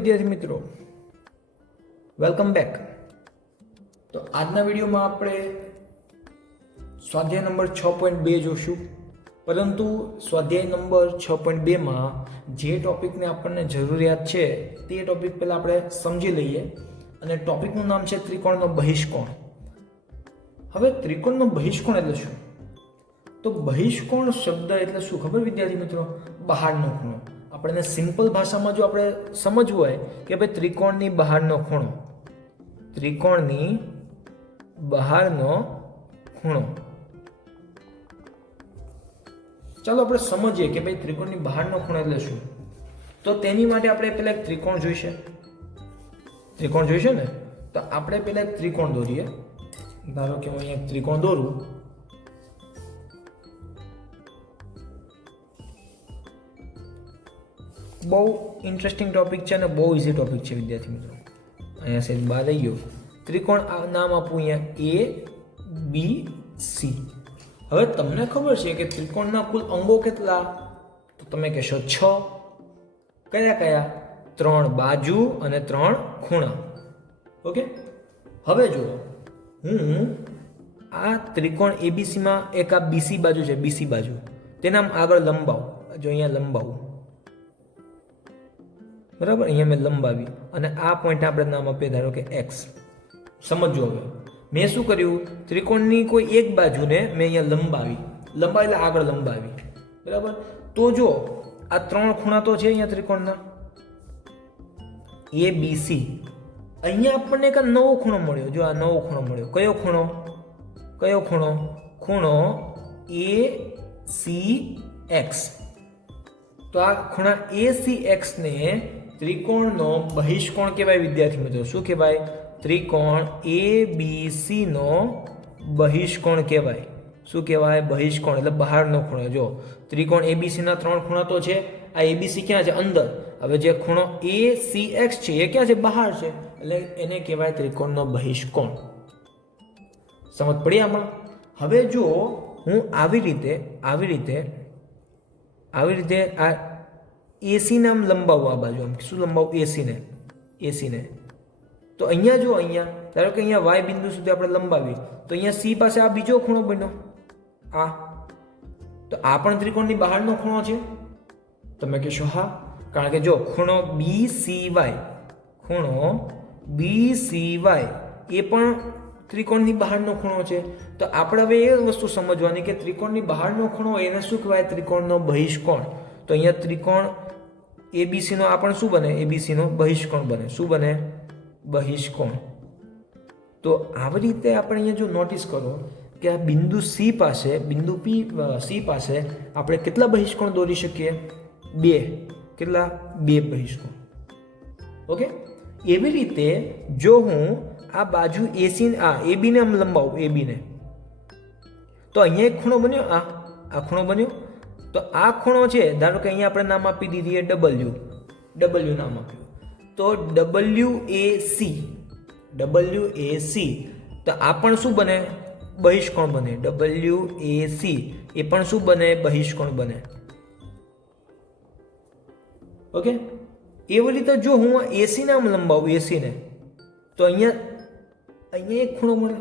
विद्यार्थी मित्रों, welcome back. तो आजना वीडियो में आपणे स्वाध्याय नंबर 6.2 जोशुं, परंतु स्वाध्याय नंबर 6.2 में जे टॉपिक ने आपने जरूरियात है ते टॉपिक पहला आपणे समझी लईए। अने टॉपिकनुं नाम है त्रिकोणनो बहिष्कोण। हवे त्रिकोणनो बहिष्कोण एटले शुं? तो बहिष्कोण शब्द एटले शुं खबर विद्यार्थी मित्रों? बहारनो खूणो। आपणे सिंपल भाषा में जो आपणे समझवुं होय के भाई त्रिकोणनी बहारनो खूणो, त्रिकोणनी बहारनो खूणो। चलो આપણે સમજીએ કે ભાઈ ત્રિકોણની બહારનો ખૂણો એટલે શું। તો તેની માટે આપણે પહેલા એક ત્રિકોણ જોઈશે। ત્રિકોણ જોઈશે ને, તો આપણે પહેલા એક ત્રિકોણ દોરીએ। ધારો કે હું અહીંયા એક ત્રિકોણ દોરું। બહુ ઇન્ટરેસ્ટિંગ ટોપિક છે અને બહુ ઇઝી ટોપિક છે વિદ્યાર્થી મિત્રો। અહીંયા સેજ બહાર આવી ગયો ત્રિકોણ, નામ આપું અહીંયા ABC। હવે તમને ખબર છે કે ત્રિકોણના કુલ અંગો કેટલા? તો તમે કહેશો 6। કયા કયા? 3 બાજુ અને 3 ખૂણા। ઓકે, હવે જો હું આ ત્રિકોણ ABC માં એક આ BC બાજુ છે, BC બાજુ તેને આમ આગળ લંબાવું। જો અહીંયા લંબાવું, બરાબર, અહીંયા મેં લંબાવી અને આ પોઈન્ટ આપણે નામ આપીએ ધારો કે X। સમજો હવે મેં શું કર્યું, ત્રિકોણની કોઈ એક બાજુને મેં અહીંયા લંબાવી એટલે આગળ લંબાવી, બરાબર। તો જો આ 3 ખૂણા તો છે અહીંયા ત્રિકોણના ABC। અહીંયા આપણને એક નવો ખૂણો મળ્યો। જો આ નવો ખૂણો મળ્યો। કયો ખૂણો? કયો ખૂણો? ખૂણો ACX। તો આ ખૂણા ACX ને ત્રિકોણનો બહિષ્કોણ કહેવાય વિદ્યાર્થી મિત્રો। શું કહેવાય? ત્રિકોણ ABC નો બહિષ્કોણ કહેવાય। શું કહેવાય? બહિષ્કોણ એટલે બહારનો ખૂણો। જો ત્રિકોણ ABC ના 3 ખૂણા તો છે, આ ABC ક્યાં છે? અંદર। હવે જે ખૂણો ACX છે એ ક્યાં છે? બહાર છે, એટલે એને કહેવાય ત્રિકોણનો બહિષ્કોણ। સમજ પડી આમાં? હવે જો હું આવી રીતે આ AC નામ લંબાવું, આ બાજુ આમ શું લંબાવું? AC ને। તો અહીંયા જો અહીંયા ધારો કે અહીંયા Y બિંદુ સુધી આપણે લંબાવી તો અહીંયા C પાસે આ બીજો ખૂણો બન્યો આ। તો આ પણ ત્રિકોણની બહારનો ખૂણો છે। તમે કહેશો હા, કારણ કે જો ખૂણો BCY એ પણ ત્રિકોણની બહારનો ખૂણો છે। તો આપણે હવે એ વસ્તુ સમજવાની કે ત્રિકોણની બહારનો ખૂણો એને શું કહેવાય? ત્રિકોણનો બહિષ્કોણ। તો અહીંયા ત્રિકોણ ABC નો આ પણ શું બને? ABC નો બહિષ્કોણ બને। શું બને? બહિષ્કોણ। તો આવી રીતે આપણે અહીંયા જો નોટિસ કરો કે આ બિંદુ C પાસે, બિંદુ C પાસે આપણે કેટલા બહિષ્કોણ દોરી શકીએ? 2। કેટલા? 2 બહિષ્કોણ। ઓકે, એવી રીતે જો હું આ બાજુ AC AB ને આમ લંબાવું, AB ને, તો અહીંયા એક ખૂણો બન્યો, આ ખૂણો બન્યો। તો આ ખૂણો છે, ધારો કે અહીંયા આપણે નામ આપી દીધી W નામ આપ્યું। તો WAC, તો આ પણ શું બને? બહિષ્કોણ બને। WAC એ પણ શું બને? બહિષ્કોણ બને। ઓકે, એવી રીતે જો હું AC નામ લંબાવું, AC ને, તો અહીંયા એક ખૂણો મળે।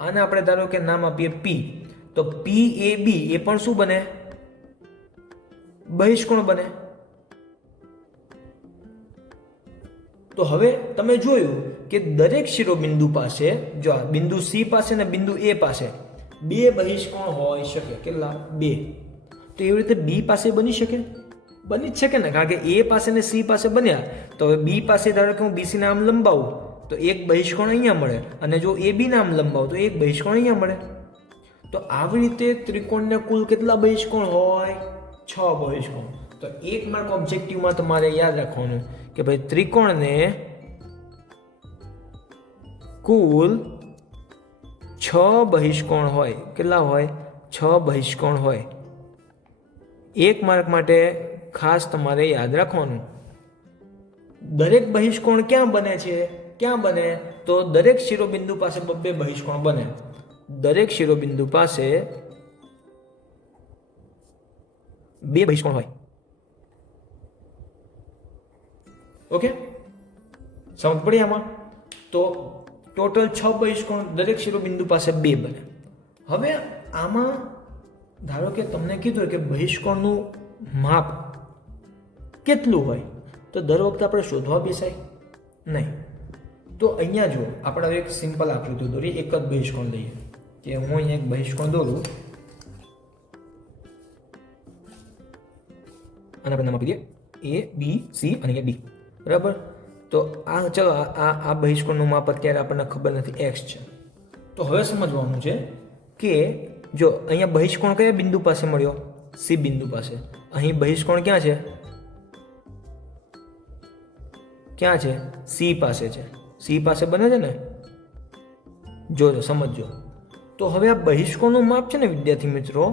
આને આપણે ધારો કે નામ આપીએ P, તો PAB એ પણ શું બને? બહિષ્કોણ બને। તો હવે તમે જોયું કે દરેક શિરોબિંદુ પાસે, જો આ બિંદુ C પાસે ને બિંદુ A પાસે 2 બહિષ્કોણ હોઈ શકે। કેટલા? 2। તો એવી રીતે B પાસે બની શકે? બની જ શકે ને, કારણ કે A પાસે ને C પાસે બન્યા। તો હવે B પાસે ધારો કે હું BC નામ લંબાવું તો એક બહિષ્કોણ અહીંયા મળે, અને જો AB નામ લંબાવું તો એક બહિષ્કોણ અહીંયા મળે। તો આવી રીતે ત્રિકોણને કુલ કેટલા બહિષ્કોણ હોય? 6 બહિષ્કોણ। તો 1 માર્ક ઓબ્જેક્ટિવમાં તમારે યાદ રાખવાનું કે ભાઈ ત્રિકોણને કુલ 6 બહિષ્કોણ હોય। કેટલા હોય? 6 બહિષ્કોણ હોય। 1 માર્ક માટે ખાસ તમારે યાદ રાખવાનું। દરેક બહિષ્કોણ ક્યાં બને છે? ક્યાં બને? તો દરેક શિરોબિંદુ પાસે 2 બહિષ્કોણ બને। દરેક શિરોબિંદુ પાસે 2 બહિષ્કોણ હોય। ઓકે, સમજ પડી આમાં? તો ટોટલ 6 બહિષ્કોણ, દરેક શિરોબિંદુ પાસે 2 બને. હવે આમાં ધારો કે તમને કીધું કે બહિષ્કોણનું માપ કેટલું હોય, તો દર વખતે આપણે શોધવા બેસાય નહીં. તો અહીંયા જો આપણે હવે એક સિમ્પલ આકૃતિ દોરીએ, એક જ બહિષ્કોણ લઈએ, કે હું અહીંયા એક બહિષ્કોણ દોરું અને આપણે નામ આપી દઈએ A, B, C અને અહીંયા D, બરાબર. તો આ ચલો આ બહિષ્કોણનું માપ અત્યારે આપણને ખબર નથી, x છે. તો હવે સમજવાનું છે કે જો અહીંયા બહિષ્કોણ કયા બિંદુ પાસે મળ્યો? C બિંદુ પાસે. અહીં બહિષ્કોણ ક્યાં છે? ક્યાં છે? C પાસે છે. C પાસે બને છે ને, જોજો સમજો. તો હવે આ બહિષ્કોણનું માપ છે ને વિદ્યાર્થી મિત્રો,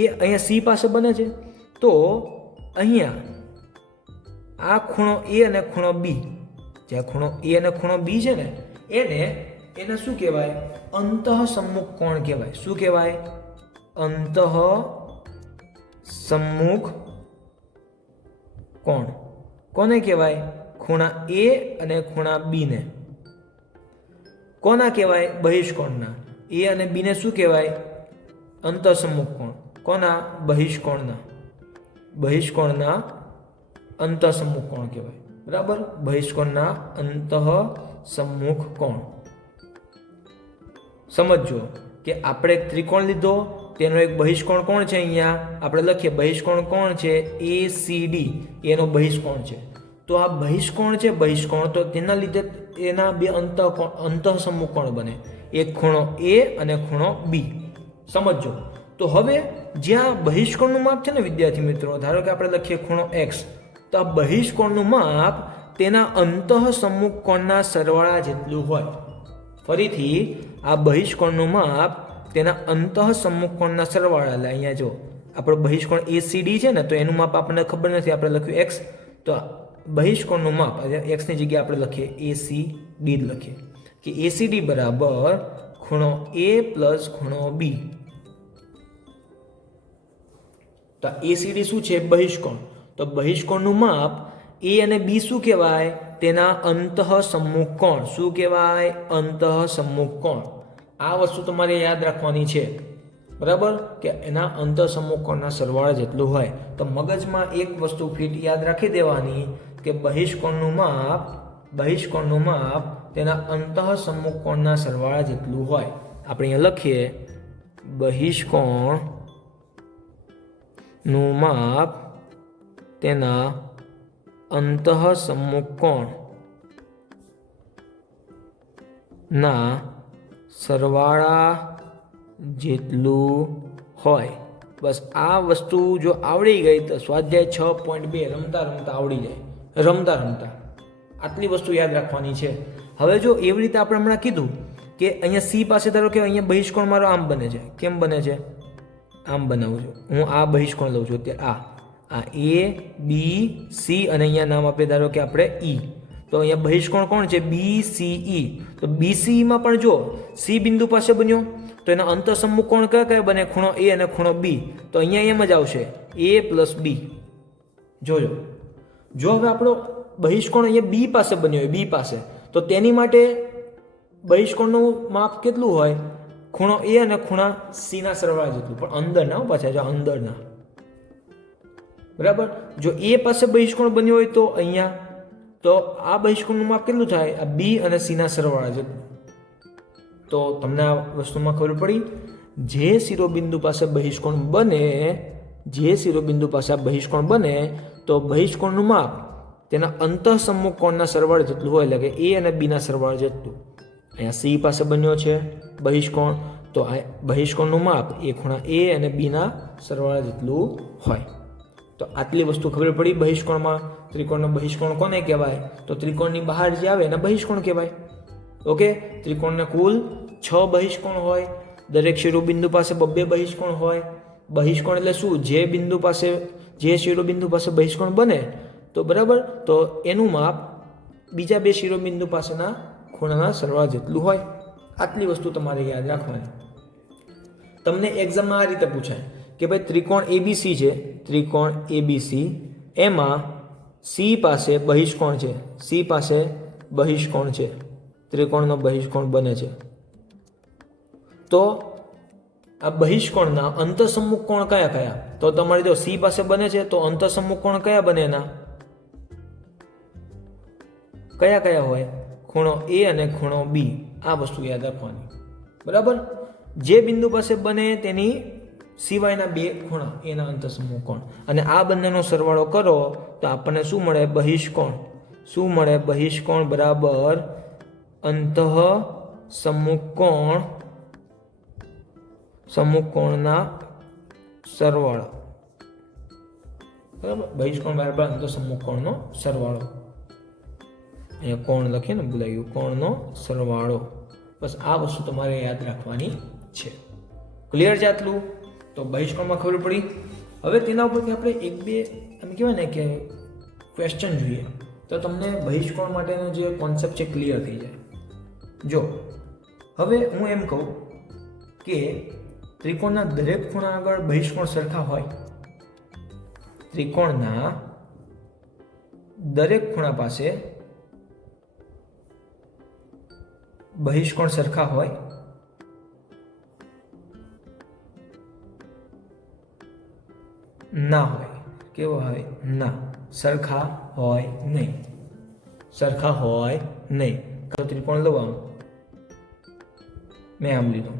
એ અહીંયા C પાસે બને છે. તો અહીંયા આ ખૂણો A અને ખૂણો B, જ્યાં ખૂણો A અને ખૂણો B છે ને, એને શું કહેવાય? અંતઃસમ્મુખ કોણ કહેવાય. શું કહેવાય? અંતઃસમ્મુખ કોણ. કોને કહેવાય? ખૂણા A અને ખૂણા B ને. કોના કહેવાય? બહિષ્કોણના. A અને B ને શું કહેવાય? અંતઃસમ્મુખ કોણ. કોના? બહિષ્કોણના. બહિષ્કોણના અંતઃસમ્મુખ કોણ કહેવાય, બરાબર. બહિષ્કોણના અંતઃસમ્મુખ કોણ. સમજો કે આપણે એક ત્રિકોણ લીધો, તેનો એક બહિષ્કોણ કોણ છે? અહીંયા આપણે લખીએ બહિષ્કોણ કોણ છે? ACD, એનો બહિષ્કોણ છે. તો આ બહિષ્કોણ છે, બહિષ્કોણ, તો તેના લીધે એના બે અંતઃસમ્મુખ કોણ બને, એક ખૂણો A અને ખૂણો B. સમજો. તો હવે જ્યાં બહિષ્કોણનું માપ છે ને વિદ્યાર્થી મિત્રો, ધારો કે આપણે લખીએ ખૂણો x, તો આ બહિષ્કોણનું માપ તેના અંતઃસમ્મુખ કોણના સરવાળા જેટલું હોય. ફરીથી આ બહિષ્કોણનું માપ તેના અંતઃસમ્મુખ કોણના સરવાળા. એટલે અહીંયા જો આપણો બહિષ્કોણ ACD છે ને, તો એનું માપ આપણને ખબર નથી, આપણે લખ્યું x. તો બહિષ્કોણનું માપ x ની જગ્યાએ આપણે લખીએ ACD લખીએ, કે ACD બરાબર ખૂણો A પ્લસ ખૂણો B. તો ACD શું છે? બહિષ્કોણ. તો બહિષ્કોણનું માપ A અને B શું કહેવાય? તેના અંતઃસમ્મુખ કોણ. શું કહેવાય? અંતઃસમ્મુખ કોણ. આ વસ્તુ તમારે યાદ રાખવાની છે, બરાબર, કે એના અંતઃસમ્મુખ કોણના સરવાળા જેટલું હોય. તો મગજમાં એક વસ્તુ ફિટ યાદ રાખી દેવાની કે બહિષ્કોણનું માપ તેના અંતઃસમ્મુખ કોણના સરવાળા જેટલું હોય. આપણે અહીંયા લખીએ બહિષ્કોણનું માપ તેના અંતઃસમ્મુખ કોણ ના સરવાળા જેટલું હોય. બસ આ વસ્તુ જો આવડી ગઈ તો સ્વાધ્યાય 6.2 રમતા આવડી જાય. રમતા આટલી વસ્તુ યાદ રાખવાની છે. હવે જો એવી રીતે આપણે હમણાં કીધું કે અહીંયા C પાસે ધારો કે અહીંયા બહિષ્કોણ મારો આમ બને છે. કેમ બને છે? આમ બનાવું છું હું. આ બહિષ્કોણ લઉં છું અત્યારે. આ A, B, C અને અહીંયા નામ આપે ધારો કે આપણે E. તો અહીંયા બહિષ્કોણ કોણ છે? BCE. તો BCE માં પણ જો C બિંદુ પાસે બન્યો, તો એના અંતઃસમ્મુખ કોણ કયા બને? ખૂણો A અને ખૂણો B. તો અહીંયા એમ જ આવશે A પ્લસ B. જોજો, જો હવે આપણો બહિષ્કોણ અહીંયા B પાસે બન્યો હોય, B પાસે, તો તેની માટે બહિષ્કોણનું માપ કેટલું હોય? ખૂણો A અને ખૂણા C ના સરવાળા જેટલું, પણ અંદર ના પાછા, જો અંદર ના, બરાબર. જો A પાસે બહિષ્કોણ બન્યો હોય તો અહીંયા તો આ બહિષ્કોણનું માપ કેટલું થાય? આ B અને C ના સરવાળા જેટલું. તો તમને આ વસ્તુમાં ખબર પડી? જે શિરોબિંદુ પાસે બહિષ્કોણ બને, તો બહિષ્કોણનું માપ તેના અંતઃસમ્મુખ કોણના સરવાળા જેટલું હોય, એટલે કે A અને B ના સરવાળા જેટલું. અહીંયા C પાસે બન્યો છે બહિષ્કોણ, તો આ બહિષ્કોણનું માપ એ ખૂણા A અને B ના સરવાળા જેટલું હોય. તો આટલી વસ્તુ ખબર પડી. બહિષ્કોણમાં ત્રિકોણનો બહિષ્કોણ કોને કહેવાય? તો ત્રિકોણની બહાર જે આવે એને બહિષ્કોણ કહેવાય. ઓકે. ત્રિકોણને કુલ 6 બહિષ્કોણ હોય, દરેક શિરોબિંદુ પાસે 2 બહિષ્કોણ હોય. બહિષ્કોણ એટલે શું? જે શિરોબિંદુ પાસે બહિષ્કોણ બને, તો બરાબર, તો એનું માપ બીજા 2 શિરોબિંદુ પાસેના ખૂણાના સરવાળા જેટલું હોય. આટલી વસ્તુ તમારે યાદ રાખવાની. તમને એક્ઝામમાં આ રીતે પૂછાય કે ભાઈ ત્રિકોણ ABC છે, ત્રિકોણ ABC, એમાં C પાસે બહિષ્કોણ છે, C પાસે બહિષ્કોણ છે, ત્રિકોણનો બહિષ્કોણ બને છે. તો આ બહિષ્કોણના અંતઃસમ્મુખ કોણ કયા કયા? તો તમારી જો સી પાસે બને છે તો અંતઃસમ્મુખ કોણ કયા બને? એના કયા કયા હોય? ખૂણો એ અને ખૂણો બી. આ વસ્તુ યાદ રાખવાની, બરાબર. જે બિંદુ પાસે બને તેની સિવાયના બે ખૂણા એના અંતઃસમ્મુખ કોણ, અને આ બંનેનો સરવાળો કરો તો આપણને શું મળે? બહિષ્કોણ. શું મળે? બહિષ્કોણ બરાબર અંતઃસમ્મુખ કોણ, સમુખ કોણના સરવાળો, બરાબર. બહિષ્કોણ બરાબર અંતઃસમ્મુખ કોણનો સરવાળો. અહીંયા કોણ લખીએ ને, ભૂલાઈ ગયું, કોણનો સરવાળો. બસ આ વસ્તુ તમારે યાદ રાખવાની છે. ક્લિયર છે આટલું? તો બહિષ્કોણમાં ખબર પડી. હવે તેના ઉપરથી આપણે એક બે એમ કહેવાય ને કે ક્વેશ્ચન જોઈએ તો તમને બહિષ્કોણ માટેનો જે કોન્સેપ્ટ છે ક્લિયર થઈ જાય. જો હવે હું એમ કહું કે ત્રિકોણના દરેક ખૂણા આગળ બહિષ્કોણ સરખા હોય, ત્રિકોણના દરેક ખૂણા પાસે બહિષ્કોણ સરખા હોય, ના હોય. કેવો હોય? ના, સરખા હોય નહીં. સરખા હોય નહીં. તો ત્રિકોણ લઉં આમ, મેં આમ લીધું,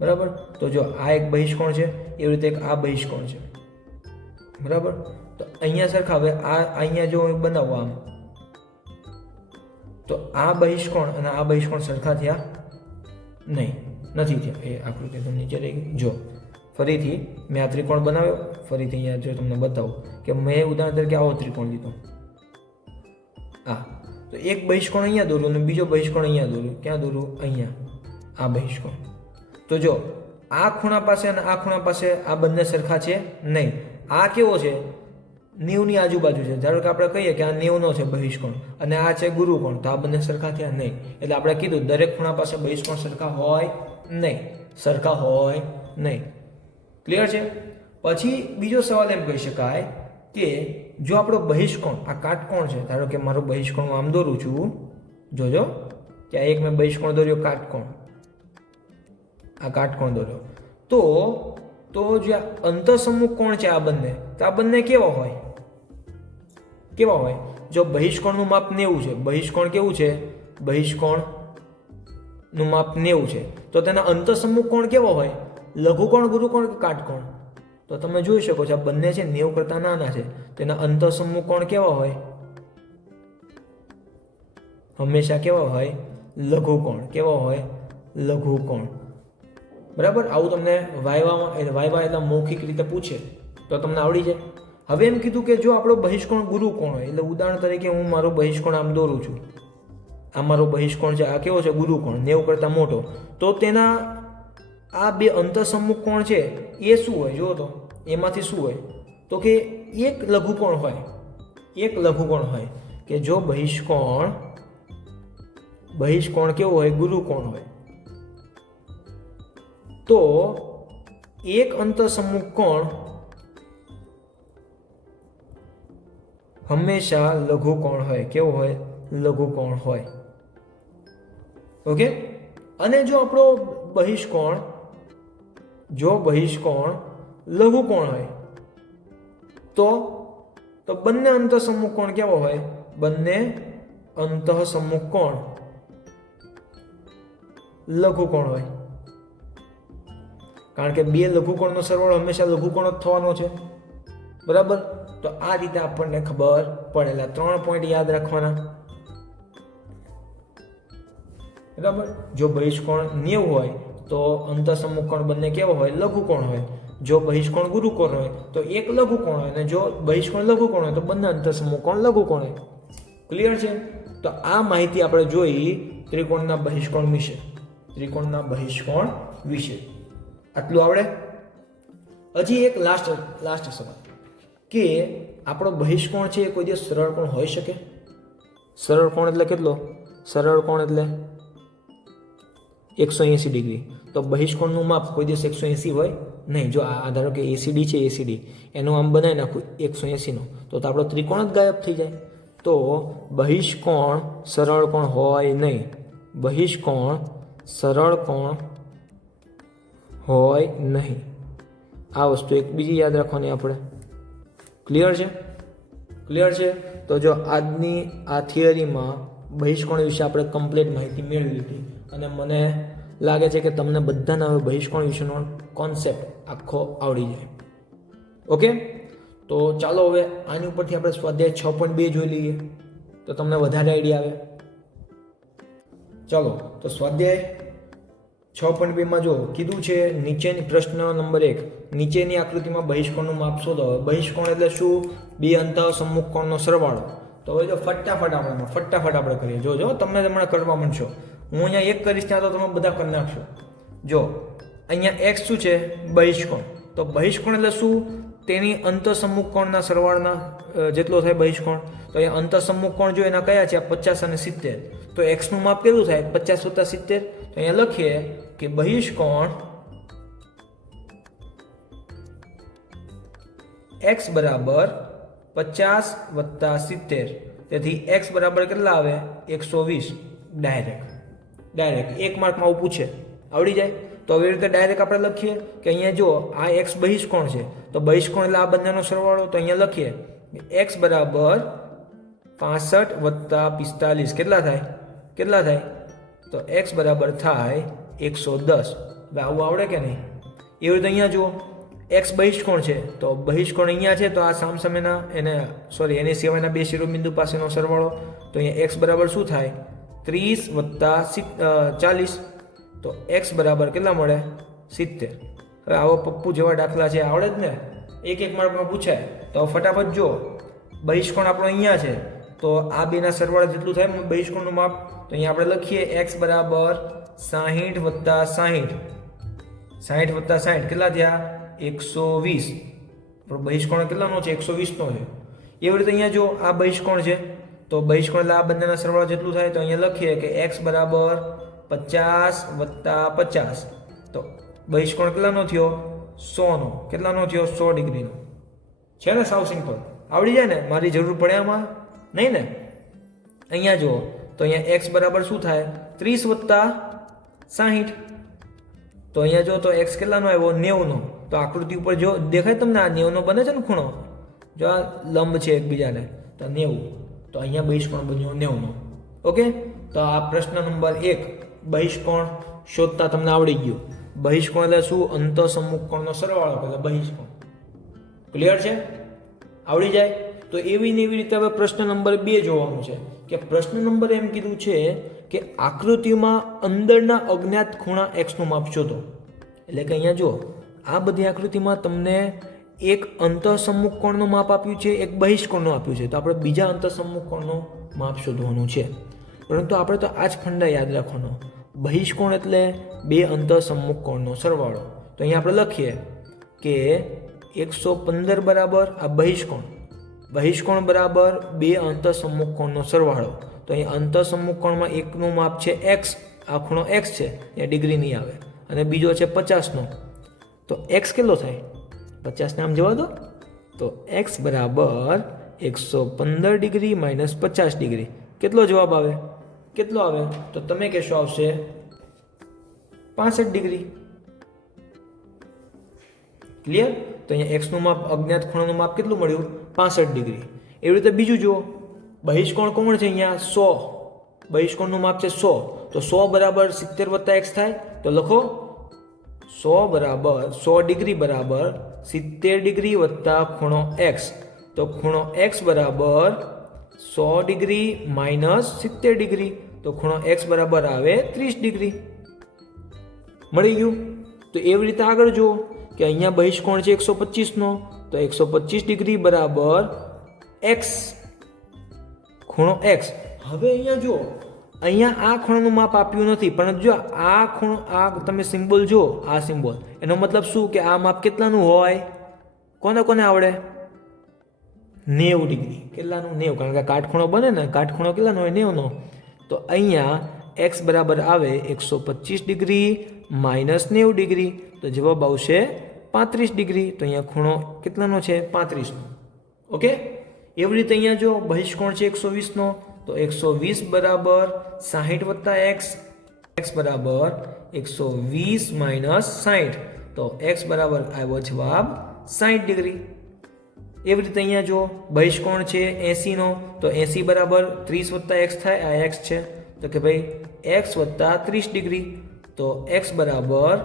બરાબર. તો જો આ એક બહિષ્કોણ છે, એવી રીતે એક આ બહિષ્કોણ છે, બરાબર. તો અહીંયા સરખા. હવે આ અહીંયા જો હું બનાવું આમ, તો આ બહિષ્કોણ અને આ બહિષ્કોણ સરખા થયા નહીં, નથી થયા. એ આકૃતિ તો નીચે રહી ગઈ. જો ફરીથી મેં આ ત્રિકોણ બનાવ્યો, ફરીથી અહીંયા જો તમને બતાવું કે મેં ઉદાહરણ તરીકે આવો ત્રિકોણ લીધો. આ તો એક બહિષ્કોણ અહીંયા દોર્યું અને બીજો બહિષ્કોણ અહીંયા દોર્યું. ક્યાં દોર્યું? અહીંયા. આ બહિષ્કોણ. તો જો આ ખૂણા પાસે અને આ ખૂણા પાસે આ બંને સરખા છે નહીં. આ કેવો છે? 90ની આજુબાજુ છે. ધારો કે આપણે કહીએ કે આ 90નો છે બહિષ્કોણ અને આ છે ગુરુકોણ, તો આ બંને સરખા થયા નહીં. એટલે આપણે કીધું દરેક ખૂણા પાસે બહિષ્કોણ સરખા હોય નહીં, સરખા હોય નહીં. ક્લિયર છે? પછી બીજો સવાલ એમ કહી શકાય કે જો આપણો બહિષ્કોણ આ કાટકોણ છે, ધારો કે મારો બહિષ્કોણ હું આમ દોરું છું, જોજો કે આ એક મેં બહિષ્કોણ દોર્યો કાટકોણ, આ કાટકોણ દોર્યો, તો જે અંતઃસમ્મુખ કોણ છે આ બંને, તો આ બંને કેવા હોય? કેવા હોય? જો બહિષ્કોણનું માપ 90 છે, બહિષ્કોણ કેવું છે? બહિષ્કોણનું માપ 90 છે, તો તેના અંતઃસમ્મુખ કોણ કેવો હોય? લઘુકોણ, ગુરુકોણ કે કાટકોણ? તો તમે જોઈ શકો છો આ બંને છે 90 કરતા નાના છે, તેના અંતઃસમ્મુખ કોણ કેવા હોય? હંમેશા કેવા હોય? લઘુકોણ. કેવા હોય? લઘુકોણ. બરાબર. આવું તમને વાયવા એટલે મૌખિક રીતે પૂછે તો તમને આવડી જાય. હવે એમ કીધું કે જો આપણો બહિષ્કોણ ગુરુકોણ હોય, એટલે ઉદાહરણ તરીકે હું મારો બહિષ્કોણ આમ દોરું છું, આ મારો બહિષ્કોણ છે, આ કેવો છે? ગુરુકોણ, 90 કરતા મોટો. તો તેના આ બે અંતઃસમ્મુખ કોણ છે એ શું હોય? જુઓ તો એમાંથી શું હોય? તો કે એક લઘુકોણ હોય. એક લઘુકોણ હોય કે જો બહિષ્કોણ કેવો હોય? ગુરુકોણ હોય, તો એક અંતઃસમ્મુખ કોણ હંમેશા લઘુકોણ હોય. કેવો હોય? લઘુકોણ હોય. ઓકે. અને જો આપણો બહિષ્કોણ લઘુકોણ હોય તો બંને અંતઃસમ્મુખ કોણ કેવો હોય? બંને અંતઃસમ્મુખ કોણ લઘુકોણ હોય. કારણ કે બે લઘુકોણનો સરવાળો હંમેશા લઘુકોણ જ થવાનો છે, બરાબર. તો આ રીતે આપણને ખબર પડેલા 3 પોઈન્ટ યાદ રાખવાના, બરાબર. જો બહિષ્કોણ 90 હોય તો અંતઃસમ્મુખ કોણ બંને કેવો હોય? લઘુકોણ હોય. જો બહિષ્કોણ ગુરુકોણ હોય તો એક લઘુકોણ હોય, અને જો બહિષ્કોણ લઘુકોણ હોય તો બંને અંતઃસમ્મુખ કોણ લઘુકોણ હોય. ક્લિયર છે? તો આ માહિતી આપણે જોઈ ત્રિકોણના બહિષ્કોણ વિશે. ત્રિકોણના બહિષ્કોણ વિશે આટલું આવડે. હજી એક લાસ્ટ સવાલ કે આપણો બહિષ્કોણ છે એ કોઈ દિવસ સરળ કોણ હોઈ શકે? સરળ કોણ એટલે કેટલો? સરળ કોણ એટલે 180 ડિગ્રી. તો બહિષ્કોણનું માપ કોઈ દિવસ 180 હોય નહીં. જો આ ધારો કે એસીડી છે, એસીડી એનું આમ બનાવી નાખું 180નો, તો આપણો ત્રિકોણ જ ગાયબ થઈ જાય. તો તો બહિષ્કોણ સરળ કોણ હોય નહીં. બહિષ્કોણ સરળ કોણ હોય નહીં. આ વસ્તુ એક બીજી યાદ રાખવાની આપણે. ક્લિયર છે? ક્લિયર છે? તો જો આજની આ થિયરીમાં બહિષ્કોણ વિશે આપણે કમ્પ્લીટ માહિતી મેળવી લીધી અને મને લાગે છે કે તમને બધાને હવે બહિષ્કોણ વિશેનો કોન્સેપ્ટ આખો આવડી જાય. ઓકે, તો ચાલો હવે આની ઉપરથી આપણે સ્વાધ્યાય 6.2 જોઈ લઈએ તો તમને વધારે આઈડિયા આવે. ચાલો, તો સ્વાધ્યાય 6.2 જો કીધું છે નીચેની પ્રશ્ન નંબર 1, નીચેની આકૃતિમાં બહિષ્કોણનું માપ શોધો. બહિષ્કોણ એટલે શું? બે અંતઃસમ્મુખ કોણનો સરવાળો. તો હવે જો ફટાફટ આપણે કરીએ. જો તમને હમણાં કરવા માંડશો, હું અહીંયા એક કરીશ ત્યાં તો તમે બધા કરી નાખશો. જો અહીંયા x શું છે? બહિષ્કોણ. તો બહિષ્કોણ એટલે શું? તેની અંતઃસમ્મુખ કોણના સરવાળના જેટલો થાય બહિષ્કોણ. તો અહીંયા અંતઃસમ્મુખ કોણ જો એના કયા છે? 50 અને 70. તો x નું માપ કેટલું થાય? 50 + 70. તો અહીંયા લખીએ કે બહિષ્કોણ x બરાબર 50 + 70. તેથી x બરાબર કેટલા આવે? 120. ડાયરેક્ટ 1 માર્કમાં આવું પૂછે, આવડી જાય. તો આવી રીતે ડાયરેક્ટ આપણે લખીએ કે અહીંયા જો આ x બહિષ્કોણ છે તો બહિષ્કોણ એટલે આ બંનેનો સરવાળો. તો અહીંયા લખીએ x બરાબર 65 + 45. કેટલા થાય? તો x બરાબર થાય 110. આવું આવડે કે નહીં? એવી રીતે અહીંયા જુઓ x બહિષ્કોણ છે તો બહિષ્કોણ અહીંયા છે તો આ સામસામેના એની સિવાયના બે શિરોબિંદુ પાસેનો સરવાળો. તો અહીંયા x બરાબર શું થાય? 30 + 40. તો x બરાબર કેટલા મળે? 70. હવે આવો પપ્પુ જેવા દાખલા છે, આવડે જ ને, એક માર્કમાં પૂછાય. તો ફટાફટ જો બહિષ્કોણ આપણો અહીંયા છે તો આ બેના સરવાળા જેટલું થાય બહિષ્કોણનું માપ. તો અહીંયા આપણે લખીએ x બરાબર 60 + 60. 60 + 60 કેટલા થયા? 120. પણ બહિષ્કોણ કેટલાનો છે? 120 નો છે. એવી રીતે અહીંયા જો આ બહિષ્કોણ છે તો બહિષ્કોણ એટલે આ બંનેના સરવાળા જેટલું થાય. તો અહીંયા લખીએ કે x બરાબર 50 + 50. તો બહિષ્કોણ કેટલાનો થયો? 100 નો. કેટલાનો થયો? 100 ડિગ્રીનો. છે ને? સાવ સિમ્પલ, આવડી જાય ને? મારી જરૂર પડે આમાં નહીં ને? અહીંયા જુઓ તો અહીંયા x બરાબર શું થાય? 30 + 60. તો અહીંયા જો તો x કેટલાનો આવ્યો? 90 નો. તો આકૃતિ ઉપર જો દેખાય તમને આ 90 નો બને છે ને ખૂણો? જો આ લંબ છે એકબીજાને તો 90. તો અહીંયા બહિષ્કોણ બન્યો 90 નો. ઓકે, તો આ પ્રશ્ન નંબર 1 બહિષ્કોણ શોધતા તમને આવડી ગયું. બહિષ્કોણ એટલે શું? અંતઃસમ્મુખ કોણનો સરવાળો એટલે બહિષ્કોણ. ક્લિયર છે? આવડી જાય. તો એવી ને એવી રીતે હવે પ્રશ્ન નંબર 2 જોવાનું છે કે પ્રશ્ન નંબર એમ કીધું છે કે આકૃતિમાં અંદરના અજ્ઞાત ખૂણા x નું માપ શોધો. એટલે કે અહીંયા જો આ બધી આકૃતિમાં તમને એક અંતઃસમ્મુખ કોણનું માપ આપ્યું છે, એક બહિષ્કોણનું આપ્યું છે. તો આપણે બીજા અંતઃસમ્મુખ કોણનું માપ શોધવાનું છે. પરંતુ આપણે તો આ જ ફંડા યાદ રાખવાનો. બહિષ્કોણ એટલે બે અંતઃસમ્મુખ કોણનો સરવાળો. તો અહીંયા આપણે લખીએ કે 115 બરાબર આ બહિષ્કોણ બરાબર બે અંતઃસમ્મુખ કોણનો સરવાળો. તો અહીં અંતઃસમ્મુખ કોણમાં એકનું માપ છે x, આ ખૂણો x છે, એ ડિગ્રી નહીં આવે, અને બીજો છે 50 નો. તો x કેટલો થાય? 50 ને આમ જવા દો. તો x બરાબર 115 ડિગ્રી - 50 ડિગ્રી. કેટલો જવાબ આવે? કેટલો આવે? તો તમે કહેશો આવશે 65 ડિગ્રી. ક્લિયર? તો અહીંયા x નું માપ, અજ્ઞાત ખૂણાનું માપ કેટલું મળ્યું? 65 ડિગ્રી. એવી રીતે બીજું જુઓ, બહિષ્કોણ કોણ છે અહીંયા? 100. બહિષ્કોણનું માપ છે 100. તો 100 બરાબર 70 + x થાય. તો લખો 100 ડિગ્રી બરાબર 70 ડિગ્રી વત્તા ખૂણો x. તો ખૂણો x બરાબર 100 ડિગ્રી - 70 ડિગ્રી. તો ખૂણો x બરાબર આવે 30 ડિગ્રી. મળી ગયું? તો એવી રીતે આગળ જુઓ કે અહીંયા બહિષ્કોણ છે 125 નો. તો 125 ડિગ્રી બરાબર x, ખૂણો x. હવે અહીંયા જુઓ, અહીંયા આ ખૂણાનું માપ આપ્યું નથી, પણ જો આ ખૂણો, આ તમે સિમ્બોલ જુઓ, આ સિમ્બોલ, એનો મતલબ શું કે આ માપ કેટલાનું હોય? કોને કોને આવડે? 90 ડિગ્રી. કેટલાનું? 90. કારણ કે કાટખૂણો બને ને, કાટખૂણો કેટલાનો હોય? 90 નો. તો અહીંયા x બરાબર આવે 125 ડિગ્રી - 90 ડિગ્રી. તો જવાબ આવશે 35 ડિગ્રી. તો અહીંયા ખૂણો કેટલાનો છે? 35 નો. ઓકે, એવી રીતે અહીંયા જો બહિષ્કોણ છે 120 નો, તો 120 બરાબર 60 વત્તા x બરાબર 120 માઇનસ 60, તો x બરાબર આવ્યો જવાબ 60 ડિગ્રી. એવી રીતે અહીંયા જો બહિષ્કોણ છે 80 નો, તો 80 બરાબર 30 વત્તા x થાય, આ x છે, તો કે ભાઈ x વત્તા 30 ડિગ્રી, તો x બરાબર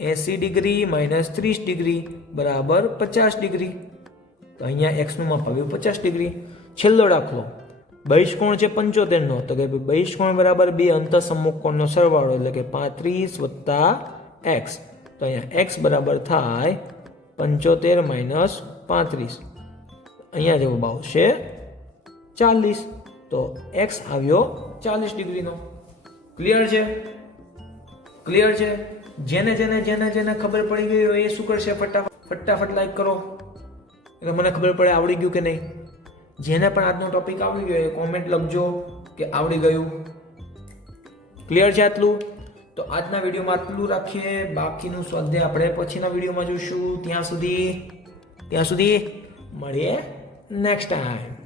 80 ડિગ્રી માઇનસ 30 ડિગ્રી બરાબર 50 ડિગ્રી. તો અહીંયા x નું માપ આવ્યું 50 ડિગ્રી. છેલ્લો દાખલો, બહિષ્કોણ છે 75 નો, તો કે બહિષ્કોણ બરાબર બે અંતઃસમુખ કોણનો સરવાળો, એટલે કે 35 વત્તા x, તો અહીંયા x બરાબર થાય 75 માઇનસ 35, અહીંયા જવાબ આવશે 40, તો x આવ્યો 40 ડિગ્રીનો. ક્લિયર છે? ક્લિયર છે? જેને ખબર પડી ગઈ હોય એ શું કરશે? ફટાફટ લાઈક કરો, એટલે મને ખબર પડે આવડી ગયું કે નહીં. જેને પણ આજનો ટોપિક આવડી ગયો એ કોમેન્ટ લખજો કે આવડી ગયું. ક્લિયર છે આટલું? તો આજના વિડીયોમાં આટલું રાખીએ, બાકીનું સ્વાધ્યાય આપણે પછીના વિડીયોમાં જોઈશું. ત્યાં સુધી મળીએ નેક્સ્ટ ટાઈમ.